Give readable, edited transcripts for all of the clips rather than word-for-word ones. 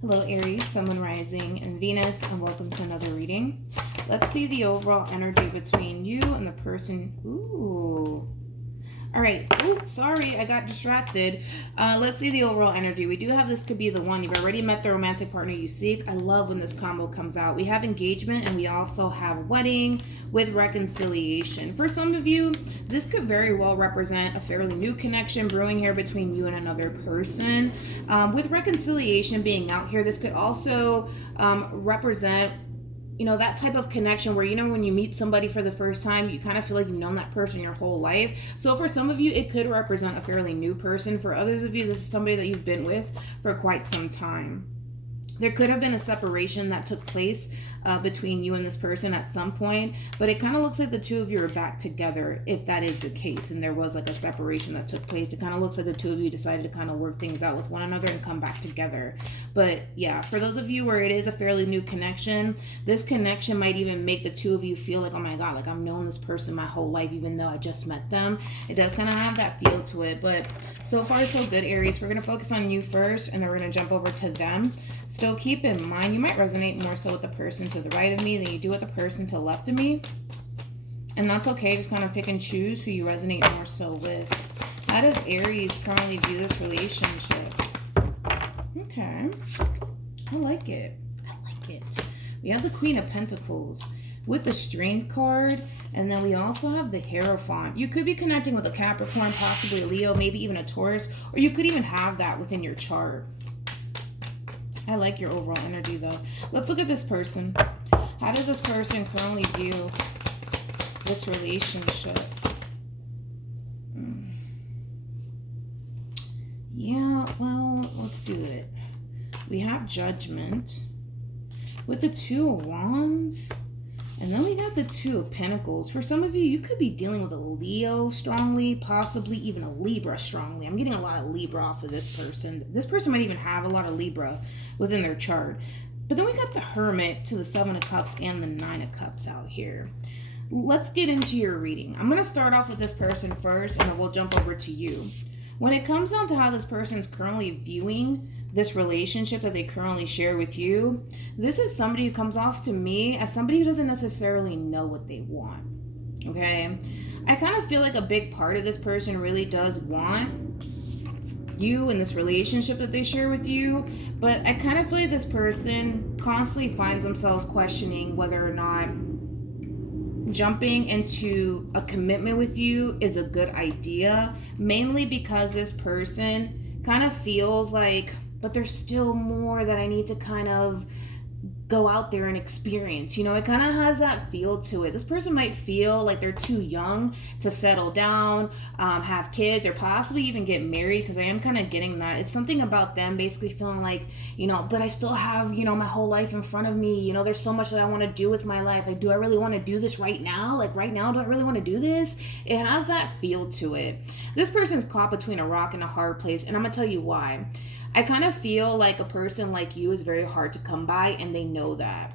Hello Aries, Sun, Moon, Rising, and Venus, and welcome to another reading. Let's see the overall energy between you and the person. Ooh. All right. Ooh, sorry, I got distracted. Let's see the overall energy. We do have this could be the one. You've already met the romantic partner you seek. I love when this combo comes out. We have engagement and we also have wedding with reconciliation. For some of you, this could very well represent a fairly new connection brewing here between you and another person. With reconciliation being out here, this could also represent that type of connection where, when you meet somebody for the first time, you kind of feel like you've known that person your whole life. So for some of you, it could represent a fairly new person. For others of you, this is somebody that you've been with for quite some time. There could have been a separation that took place between you and this person at some point, but it kind of looks like the two of you are back together if that is the case and there was like a separation that took place. It kind of looks like the two of you decided to kind of work things out with one another and come back together. But yeah, for those of you where it is a fairly new connection, this connection might even make the two of you feel like, oh my God, like I've known this person my whole life even though I just met them. It does kind of have that feel to it, but so far so good, Aries. We're going to focus on you first and then we're going to jump over to them. Still keep in mind, you might resonate more so with the person to the right of me than you do with the person to the left of me. And that's okay. Just kind of pick and choose who you resonate more so with. How does Aries currently view this relationship? Okay. I like it. I like it. We have the Queen of Pentacles with the Strength card. And then we also have the Hierophant. You could be connecting with a Capricorn, possibly a Leo, maybe even a Taurus. Or you could even have that within your chart. I like your overall energy though. Let's look at this person. How does this person currently view this relationship? Yeah, well, let's do it. We have Judgment with the Two of Wands. And then we got the Two of Pentacles. For some of you, you could be dealing with a Leo strongly, possibly even a Libra strongly. I'm getting a lot of Libra off of this person. This person might even have a lot of Libra within their chart. But then we got the Hermit to the Seven of Cups and the Nine of Cups out here. Let's get into your reading. I'm going to start off with this person first, and then we'll jump over to you. When it comes down to how this person is currently viewing this relationship that they currently share with you, this is somebody who comes off to me as somebody who doesn't necessarily know what they want. Okay? I kind of feel like a big part of this person really does want you and this relationship that they share with you, but I kind of feel like this person constantly finds themselves questioning whether or not jumping into a commitment with you is a good idea, mainly because this person kind of feels like, but there's still more that I need to kind of go out there and experience. It kind of has that feel to it. This person might feel like they're too young to settle down, have kids, or possibly even get married, because I am kind of getting that. It's something about them basically feeling like, but I still have, my whole life in front of me. There's so much that I want to do with my life. Like, do I really want to do this right now? Like right now, do I really want to do this? It has that feel to it. This person's caught between a rock and a hard place, and I'm going to tell you why. I kind of feel like a person like you is very hard to come by, and they know that.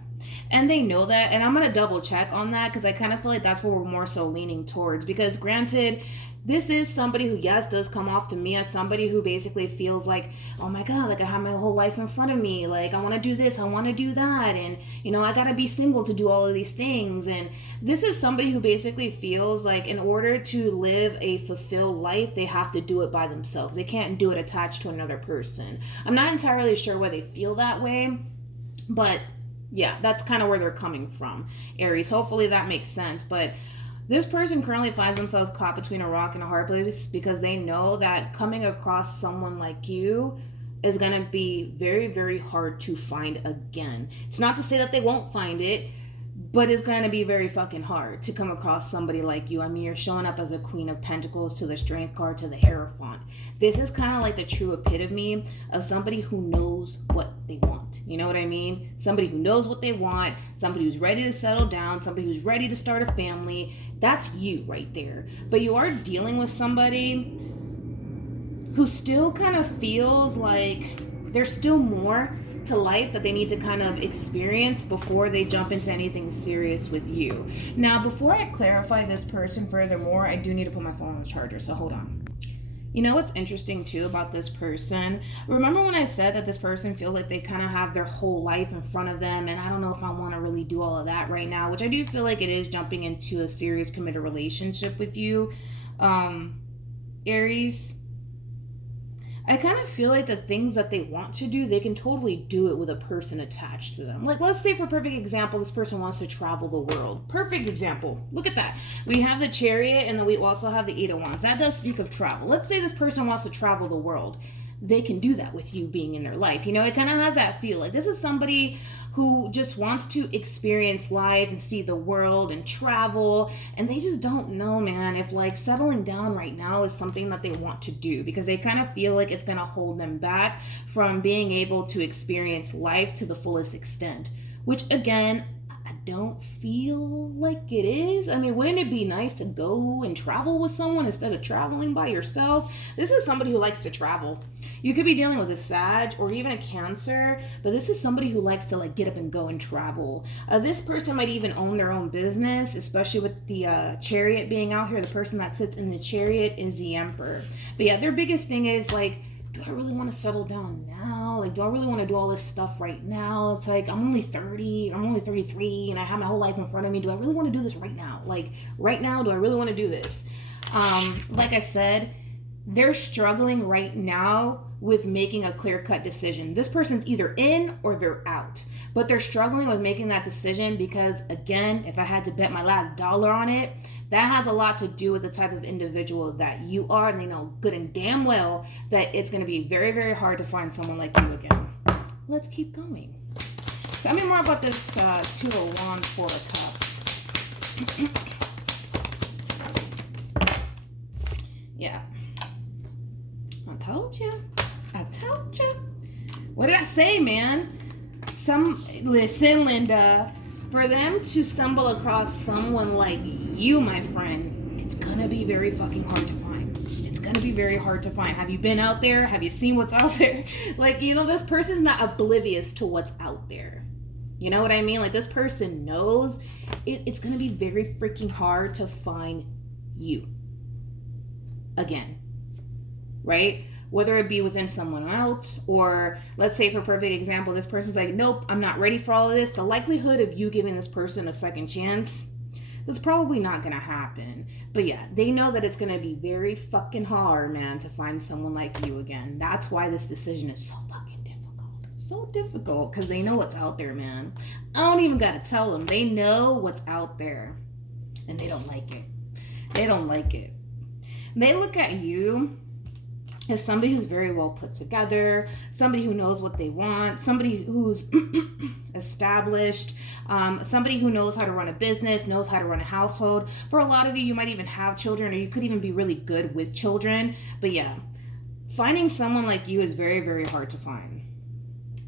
And they know that, and I'm going to double check on that because I kind of feel like that's what we're more so leaning towards. Because granted, this is somebody who, yes, does come off to me as somebody who basically feels like, oh my God, like I have my whole life in front of me. Like I want to do this, I want to do that. And, I got to be single to do all of these things. And this is somebody who basically feels like in order to live a fulfilled life, they have to do it by themselves. They can't do it attached to another person. I'm not entirely sure why they feel that way, but yeah, that's kind of where they're coming from, Aries. Hopefully that makes sense. But this person currently finds themselves caught between a rock and a hard place because they know that coming across someone like you is going to be very, very hard to find again. It's not to say that they won't find it, but it's going to be very fucking hard to come across somebody like you. I mean, you're showing up as a Queen of Pentacles to the Strength card to the Hierophant. This is kind of like the true epitome of somebody who knows what they want. You know what I mean? Somebody who knows what they want, somebody who's ready to settle down, somebody who's ready to start a family. That's you right there. But you are dealing with somebody who still kind of feels like there's still more to life that they need to kind of experience before they jump into anything serious with you. Now, before I clarify this person furthermore, I do need to put my phone on the charger, so hold on. You know what's interesting too about this person? Remember when I said that this person feels like they kind of have their whole life in front of them, and I don't know if I want to really do all of that right now, which I do feel like it is jumping into a serious committed relationship with you, Aries. I kind of feel like the things that they want to do, they can totally do it with a person attached to them. Like, let's say for perfect example, this person wants to travel the world. Perfect example. Look at that. We have the Chariot, and then we also have the Eight of Wands. That does speak of travel. Let's say this person wants to travel the world. They can do that with you being in their life. You know, it kind of has that feel. Like, this is somebody who just wants to experience life and see the world and travel, and they just don't know, man, if like settling down right now is something that they want to do, because they kind of feel like it's going to hold them back from being able to experience life to the fullest extent, which again, I don't feel like it is. I mean, wouldn't it be nice to go and travel with someone instead of traveling by yourself? This is somebody who likes to travel. You could be dealing with a Sag or even a Cancer, but this is somebody who likes to like get up and go and travel. This person might even own their own business, especially with the Chariot being out here. The person that sits in the Chariot is the Emperor. But yeah, their biggest thing is like, do I really want to settle down now? Like, do I really want to do all this stuff right now? It's like, I'm only 30, I'm only 33, and I have my whole life in front of me. Do I really want to do this right now? Like, right now, do I really want to do this? Like I said, they're struggling right now with making a clear-cut decision. This person's either in or they're out. But they're struggling with making that decision because, again, if I had to bet my last dollar on it, that has a lot to do with the type of individual that you are. And they know good and damn well that it's going to be very, very hard to find someone like you again. Let's keep going. Tell me more about this Two of Wands, Four of Cups. Yeah. I told you. What did I say, man? Listen, Linda, for them to stumble across someone like you, my friend, it's gonna be very fucking hard to find. It's gonna be very hard to find. Have you been out there? Have you seen what's out there? Like, you know, this person's not oblivious to what's out there. You know what I mean? Like, this person knows it's gonna be very freaking hard to find you again, right? Whether it be within someone else, or let's say for perfect example, this person's like, nope, I'm not ready for all of this. The likelihood of you giving this person a second chance, that's probably not going to happen. But yeah, they know that it's going to be very fucking hard, man, to find someone like you again. That's why this decision is so fucking difficult. It's so difficult because they know what's out there, man. I don't even got to tell them. They know what's out there and they don't like it. They don't like it. They look at you as somebody who's very well put together, somebody who knows what they want, somebody who's established, somebody who knows how to run a business, knows how to run a household. For a lot of you, you might even have children, or you could even be really good with children. But yeah, finding someone like you is very, very hard to find.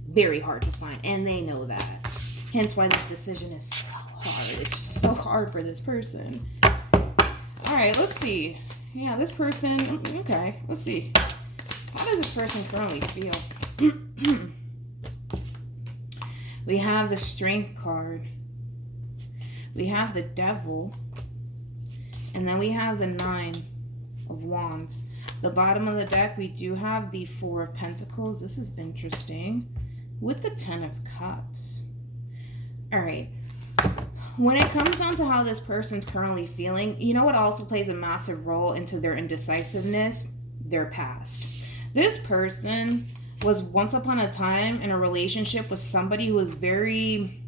Very hard to find, and they know that. Hence why this decision is so hard. It's so hard for this person. All right, let's see. Yeah, this person, okay, let's see. How does this person currently feel? We have the Strength card. We have the Devil. And then we have the Nine of Wands. The bottom of the deck, we do have the Four of Pentacles. This is interesting. With the Ten of Cups. All right. When it comes down to how this person's currently feeling, you know what also plays a massive role into their indecisiveness? Their past. This person was once upon a time in a relationship with somebody who was very,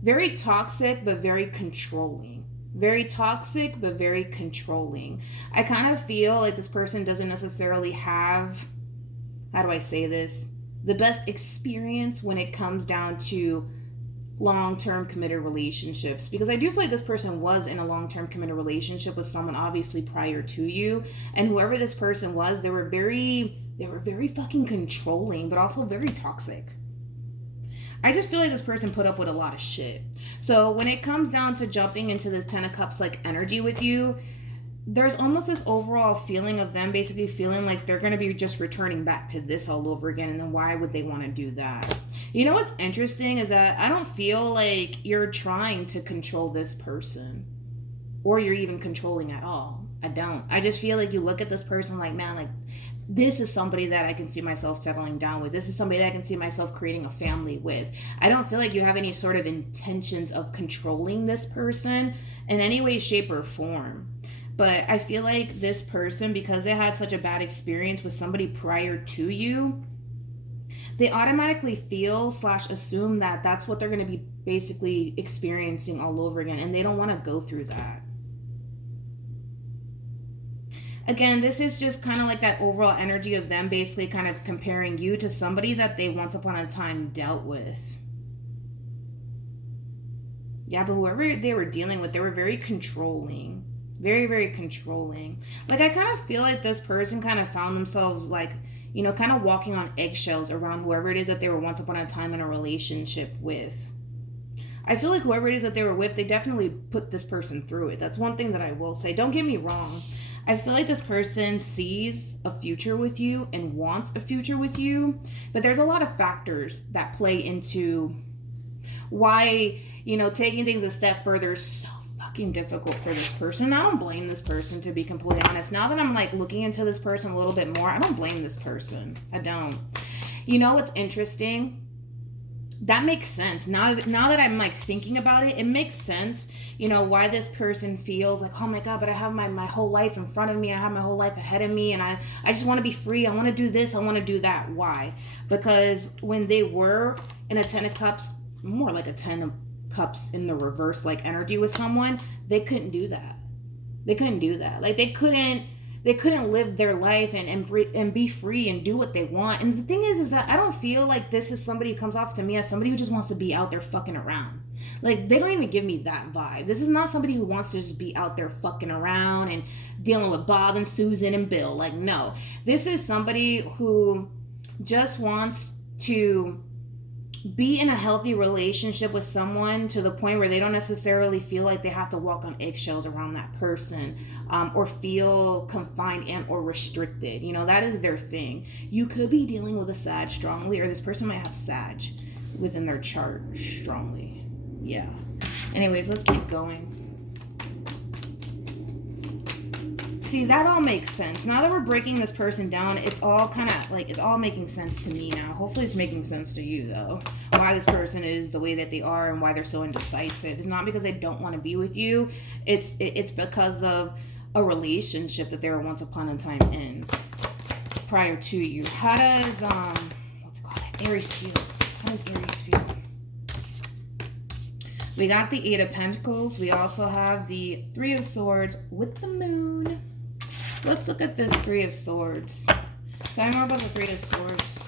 very toxic, but very controlling. Very toxic, but very controlling. I kind of feel like this person doesn't necessarily have, how do I say this? The best experience when it comes down to long-term committed relationships, because I do feel like this person was in a long-term committed relationship with someone obviously prior to you, and whoever this person was, they were very fucking controlling, but also very toxic. I just feel like this person put up with a lot of shit. So when it comes down to jumping into this Ten of Cups like energy with you, there's almost this overall feeling of them basically feeling like they're going to be just returning back to this all over again. And then why would they want to do that? You know what's interesting is that I don't feel like you're trying to control this person, or you're even controlling at all. I don't. I just feel like you look at this person like, man, like, this is somebody that I can see myself settling down with. This is somebody that I can see myself creating a family with. I don't feel like you have any sort of intentions of controlling this person in any way, shape, or form. But I feel like this person, because they had such a bad experience with somebody prior to you, they automatically feel / assume that that's what they're going to be basically experiencing all over again. And they don't want to go through that. Again, this is just kind of like that overall energy of them basically kind of comparing you to somebody that they once upon a time dealt with. Yeah, but whoever they were dealing with, they were very controlling. Very, very controlling. Like, I kind of feel like this person kind of found themselves like, you know, kind of walking on eggshells around whoever it is that they were once upon a time in a relationship with. I feel like whoever it is that they were with, they definitely put this person through it. That's one thing that I will say. Don't get me wrong. I feel like this person sees a future with you and wants a future with you, but there's a lot of factors that play into why, you know, taking things a step further is so fucking difficult for this person. I don't blame this person, to be completely honest. Now that I'm like looking into this person a little bit more, I don't blame this person. I don't. You know what's interesting? That makes sense. Now that I'm like thinking about it, it makes sense, you know, why this person feels like, oh my God, but I have my whole life in front of me. I have my whole life ahead of me. And I just want to be free. I want to do this. I want to do that. Why? Because when they were in a 10 of cups, more like a 10 of cups in the reverse, like energy with someone, they couldn't do that. They couldn't do that. Like they couldn't live their life and be free and do what they want. And the thing is that I don't feel like this is somebody who comes off to me as somebody who just wants to be out there fucking around. Like, they don't even give me that vibe. This is not somebody who wants to just be out there fucking around and dealing with Bob and Susan and Bill. Like, no. This is somebody who just wants to be in a healthy relationship with someone to the point where they don't necessarily feel like they have to walk on eggshells around that person, or feel confined and or restricted. You know, that is their thing. You could be dealing with a Sag strongly, or this person might have Sag within their chart strongly. Yeah. Anyways, let's keep going. See, that all makes sense. Now that we're breaking this person down, it's all kind of like, it's all making sense to me now. Hopefully it's making sense to you, though. Why this person is the way that they are and why they're so indecisive. It's not because they don't want to be with you. It's because of a relationship that they were once upon a time in prior to you. How does, what's it called? Aries feels. How does Aries feel? We got the 8 of Pentacles. We also have the 3 of Swords with the Moon. Let's look at this 3 of Swords. Tell me more about the 3 of Swords.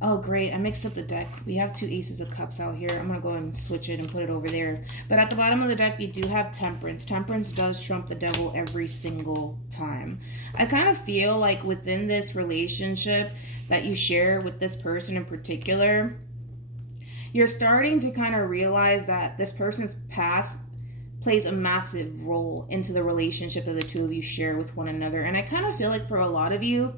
Oh, great. I mixed up the deck. We have 2 Aces of Cups out here. I'm going to go and switch it and put it over there. But at the bottom of the deck, we do have Temperance. Temperance does trump the Devil every single time. I kind of feel like within this relationship that you share with this person in particular, you're starting to kind of realize that this person's past plays a massive role into the relationship that the two of you share with one another. And I kind of feel like for a lot of you,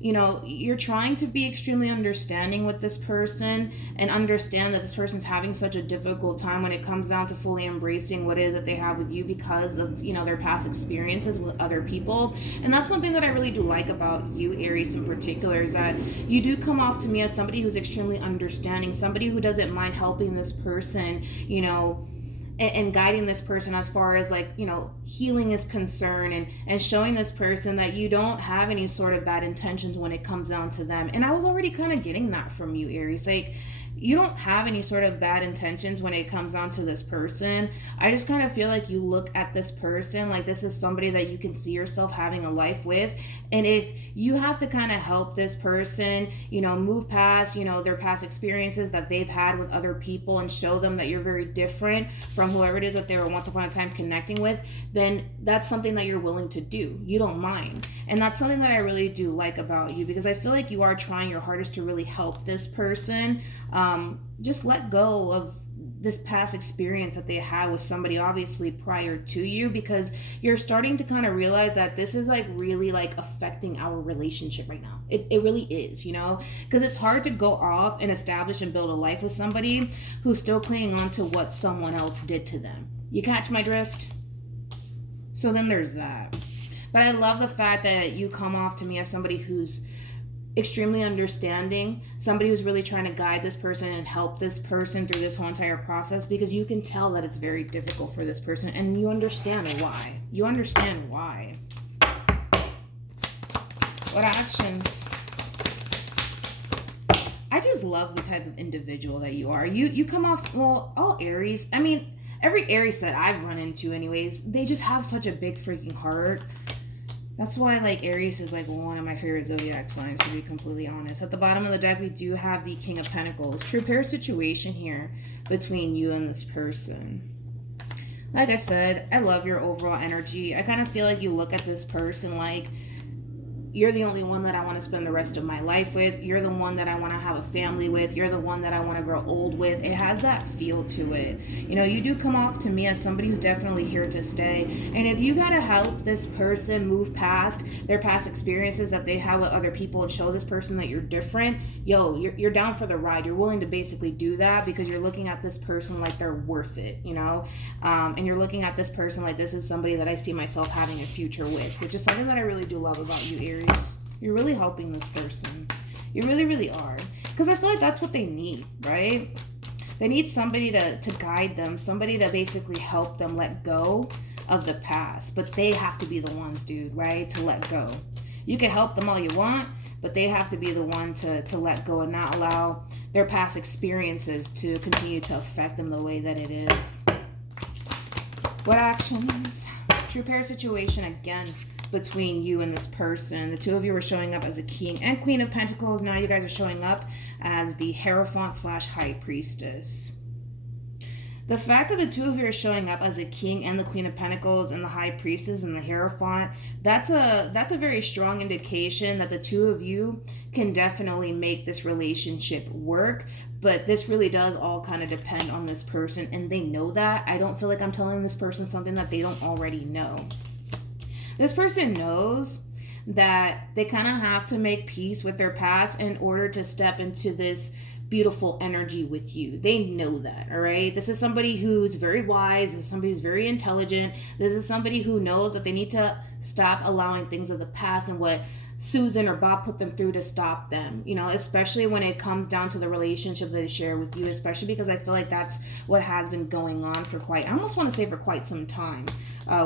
you know, you're trying to be extremely understanding with this person and understand that this person's having such a difficult time when it comes down to fully embracing what it is that they have with you because of, you know, their past experiences with other people. And that's one thing that I really do like about you, Aries, in particular, is that you do come off to me as somebody who's extremely understanding, somebody who doesn't mind helping this person, you know, and guiding this person as far as, like, you know, healing is concerned, and showing this person that you don't have any sort of bad intentions when it comes down to them. And I was already kind of getting that from you, Aries. Like, you don't have any sort of bad intentions when it comes down to this person. I just kind of feel like you look at this person like this is somebody that you can see yourself having a life with. And if you have to kind of help this person, you know, move past, you know, their past experiences that they've had with other people and show them that you're very different from whoever it is that they were once upon a time connecting with, then that's something that you're willing to do. You don't mind. And that's something that I really do like about you, because I feel like you are trying your hardest to really help this person. Just let go of this past experience that they had with somebody obviously prior to you, because you're starting to kind of realize that this is like really like affecting our relationship right now. It really is, you know, because it's hard to go off and establish and build a life with somebody who's still clinging on to what someone else did to them. You catch my drift? So then there's that. But I love the fact that you come off to me as somebody who's extremely understanding, somebody who's really trying to guide this person and help this person through this whole entire process, because you can tell that it's very difficult for this person and you understand why. You understand why. What actions? I just love the type of individual that you are. You come off, well, all Aries, I mean, every Aries that I've run into anyways, they just have such a big freaking heart. That's why, like, Aries is, like, one of my favorite zodiac signs, to be completely honest. At the bottom of the deck, we do have the King of Pentacles. True pair situation here between you and this person. Like I said, I love your overall energy. I kind of feel like you look at this person like, you're the only one that I want to spend the rest of my life with. You're the one that I want to have a family with. You're the one that I want to grow old with. It has that feel to it. You know, you do come off to me as somebody who's definitely here to stay. And if you got to help this person move past their past experiences that they have with other people and show this person that you're different, you're down for the ride. You're willing to basically do that because you're looking at this person like they're worth it, you know? And you're looking at this person like this is somebody that I see myself having a future with, which is something that I really do love about you, Aries. You're really helping this person. You really, really are. Because I feel like that's what they need, right? They need somebody to guide them, somebody to basically help them let go of the past. But they have to be the ones, dude, right? To let go. You can help them all you want, but they have to be the one to let go and not allow their past experiences to continue to affect them the way that it is. What actions? True pair situation again between you and this person. The two of you are showing up as a King and Queen of Pentacles. Now you guys are showing up as the Hierophant / High Priestess. The fact that the two of you are showing up as a King and the Queen of Pentacles and the High Priestess and the Hierophant, that's a very strong indication that the two of you can definitely make this relationship work. But this really does all kind of depend on this person, and they know that. I don't feel like I'm telling this person something that they don't already know. This person knows that they kind of have to make peace with their past in order to step into this beautiful energy with you. They know that, all right? This is somebody who's very wise. This is somebody who's very intelligent. This is somebody who knows that they need to stop allowing things of the past and what Susan or Bob put them through to stop them, you know, especially when it comes down to the relationship they share with you, especially because I feel like that's what has been going on for I almost want to say for quite some time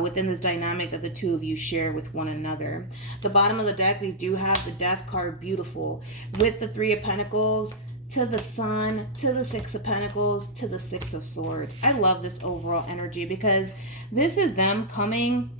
within this dynamic that the two of you share with one another. The bottom of the deck, we do have the Death card, beautiful, with the Three of Pentacles, to the Sun, to the Six of Pentacles, to the Six of Swords. I love this overall energy because this is them coming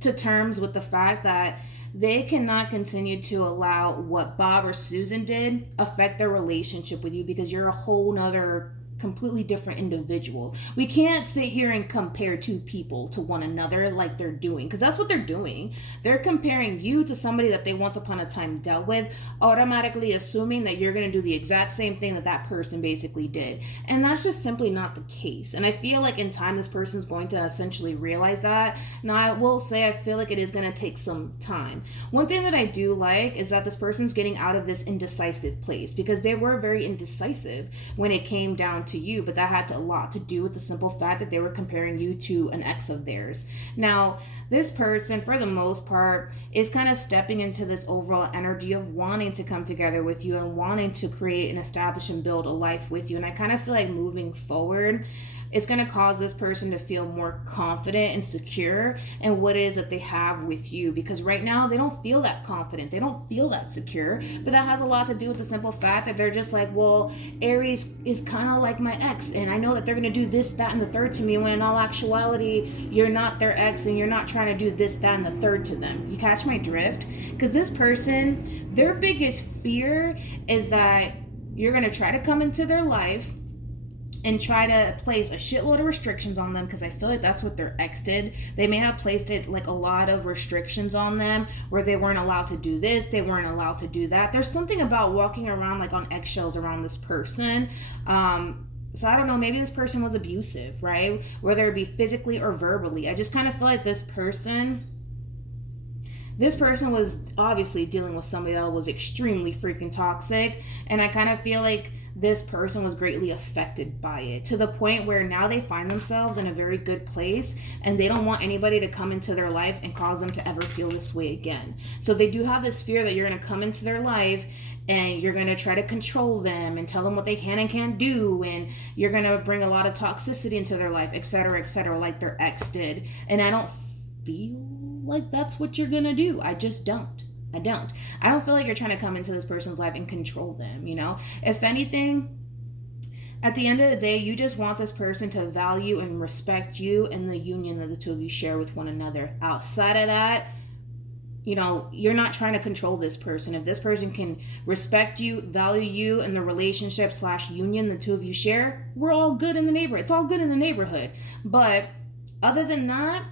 to terms with the fact that they cannot continue to allow what Bob or Susan did affect their relationship with you, because you're a whole nother completely different individual. We can't sit here and compare two people to one another like they're doing, because that's what they're doing. They're comparing you to somebody that they once upon a time dealt with, automatically assuming that you're going to do the exact same thing that that person basically did. And that's just simply not the case. And I feel like in time, this person's going to essentially realize that. Now, I will say, I feel like it is going to take some time. One thing that I do like is that this person's getting out of this indecisive place, because they were very indecisive when it came down to you, but that had a lot to do with the simple fact that they were comparing you to an ex of theirs. Now, this person, for the most part, is kind of stepping into this overall energy of wanting to come together with you and wanting to create and establish and build a life with you. And I kind of feel like moving forward, it's going to cause this person to feel more confident and secure in what it is that they have with you, because right now they don't feel that confident. They don't feel that secure, but that has a lot to do with the simple fact that they're just like, well, Aries is kind of like my ex, and I know that they're going to do this, that, and the third to me, when in all actuality, you're not their ex, and you're not trying to do this, that, and the third to them. You catch my drift? Because this person, their biggest fear is that you're going to try to come into their life and try to place a shitload of restrictions on them, because I feel like that's what their ex did. They may have placed it like a lot of restrictions on them where they weren't allowed to do this, they weren't allowed to do that. There's something about walking around like on eggshells around this person. So I don't know, maybe this person was abusive, right? Whether it be physically or verbally. I just kind of feel like this person was obviously dealing with somebody that was extremely freaking toxic. And I kind of feel like this person was greatly affected by it, to the point where now they find themselves in a very good place and they don't want anybody to come into their life and cause them to ever feel this way again. So they do have this fear that you're going to come into their life and you're going to try to control them and tell them what they can and can't do, and you're going to bring a lot of toxicity into their life, etc., like their ex did. And I don't feel like that's what you're going to do. I just don't. I don't feel like you're trying to come into this person's life and control them, you know? If anything, at the end of the day, you just want this person to value and respect you and the union that the two of you share with one another. Outside of that, you know, you're not trying to control this person. If this person can respect you, value you, and the relationship / union the two of you share, we're all good in the neighborhood. It's all good in the neighborhood. But other than that,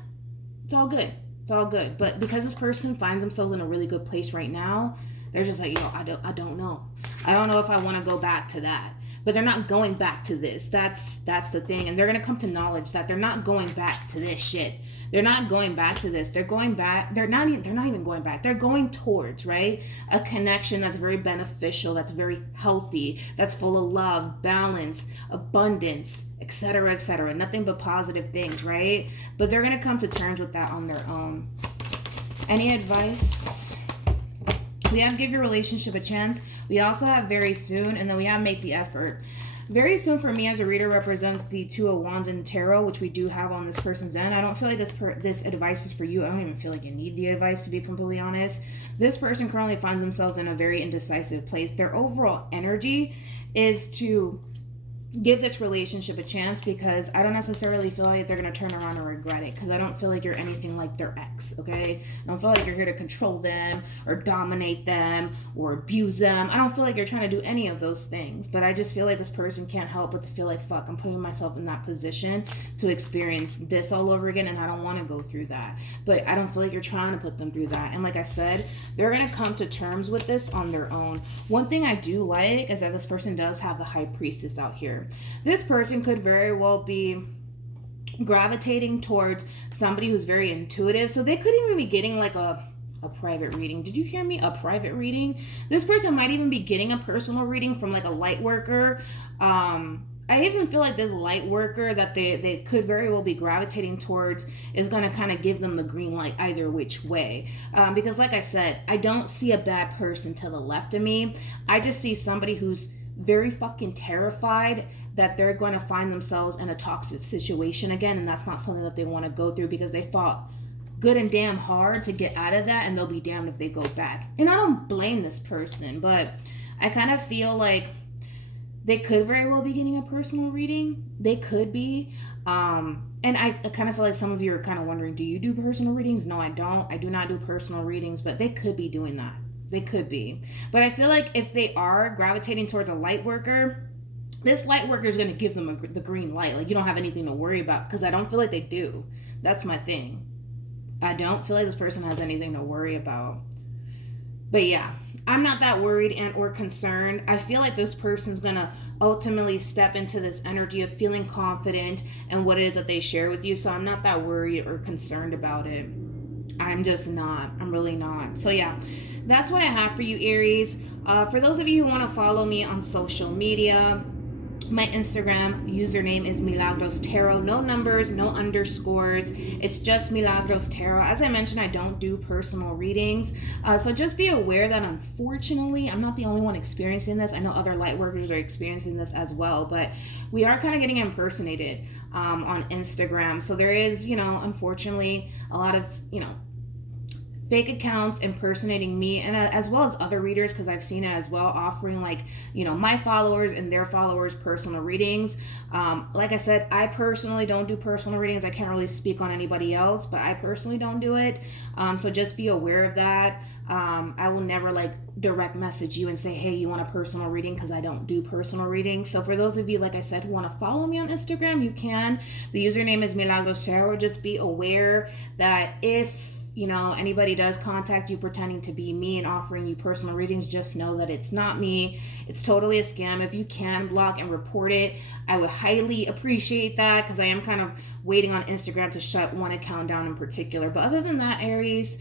it's all good. It's all good. But because this person finds themselves in a really good place right now, they're just like, I don't know. I don't know if I want to go back to that. But they're not going back to this. That's the thing. And they're going to come to knowledge that they're not going back to this shit. They're not going back to this. They're going back. They're not even going back. They're going towards, right? A connection that's very beneficial, that's very healthy, that's full of love, balance, abundance, etc. Nothing but positive things, right? But they're going to come to terms with that on their own. Any advice? We have give your relationship a chance. We also have very soon, and then we have make the effort. Very soon for me as a reader represents the Two of Wands in Tarot, which we do have on this person's end. I don't feel like this advice is for you. I don't even feel like you need the advice, to be completely honest. This person currently finds themselves in a very indecisive place. Their overall energy is to give this relationship a chance, because I don't necessarily feel like they're going to turn around and regret it, because I don't feel like you're anything like their ex, okay? I don't feel like you're here to control them or dominate them or abuse them. I don't feel like you're trying to do any of those things, but I just feel like this person can't help but to feel like, fuck, I'm putting myself in that position to experience this all over again, and I don't want to go through that. But I don't feel like you're trying to put them through that. And like I said, they're going to come to terms with this on their own. One thing I do like is that this person does have the High Priestess out here. This person could very well be gravitating towards somebody who's very intuitive. So they could even be getting like a private reading. Did you hear me? A private reading. This person might even be getting a personal reading from like a light worker. I even feel like this light worker that they could very well be gravitating towards is going to kind of give them the green light either which way. Because like I said, I don't see a bad person to the left of me. I just see somebody who's very fucking terrified that they're going to find themselves in a toxic situation again, and that's not something that they want to go through, because they fought good and damn hard to get out of that, and they'll be damned if they go back. And I don't blame this person, but I kind of feel like they could very well be getting a personal reading. They could be. And I kind of feel like some of you are kind of wondering, do you do personal readings? No, I don't. I do not do personal readings, but they could be doing that. They could be. But I feel like if they are gravitating towards a light worker, this light worker is going to give them the green light. Like, you don't have anything to worry about, because I don't feel like they do. That's my thing. I don't feel like this person has anything to worry about. But yeah, I'm not that worried and or concerned. I feel like this person's going to ultimately step into this energy of feeling confident in what it is that they share with you. So I'm not that worried or concerned about it. I'm just not. I'm really not. So yeah, that's what I have for you, Aries. For those of you who want to follow me on social media, my Instagram username is MilagrosTarot. No numbers, no underscores. It's just MilagrosTarot. As I mentioned, I don't do personal readings. So just be aware that unfortunately, I'm not the only one experiencing this. I know other light workers are experiencing this as well, but we are kind of getting impersonated on Instagram. So there is, unfortunately, a lot of, fake accounts impersonating me, and as well as other readers, because I've seen it as well, offering my followers and their followers personal readings. Like I said, I personally don't do personal readings. I can't really speak on anybody else, but I personally don't do it. So just be aware of that. I will never direct message you and say, hey, you want a personal reading, because I don't do personal readings. So for those of you, like I said, who want to follow me on Instagram, you can. The username is MilagrosTarot. Just be aware that if you know, anybody does contact you pretending to be me and offering you personal readings, just know that it's not me. It's totally a scam. If you can block and report it, I would highly appreciate that, because I am kind of waiting on Instagram to shut one account down in particular. But other than that, Aries,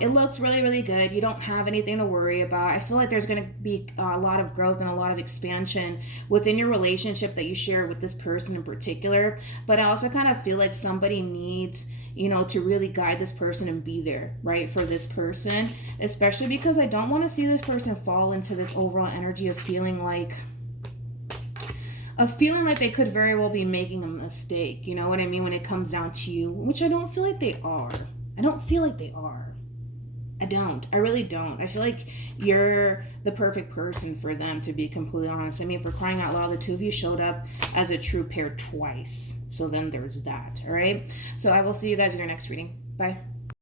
it looks really, really good. You don't have anything to worry about. I feel like there's going to be a lot of growth and a lot of expansion within your relationship that you share with this person in particular. But I also kind of feel like somebody needs, you know, to really guide this person and be there, right, for this person, especially because I don't want to see this person fall into this overall energy of feeling like they could very well be making a mistake, you know what I mean, when it comes down to you, which I don't feel like they are. I don't feel like they are. I really don't. I feel like you're the perfect person for them, to be completely honest. I mean, for crying out loud, the two of you showed up as a true pair twice. So then there's that, all right? So I will see you guys in your next reading. Bye.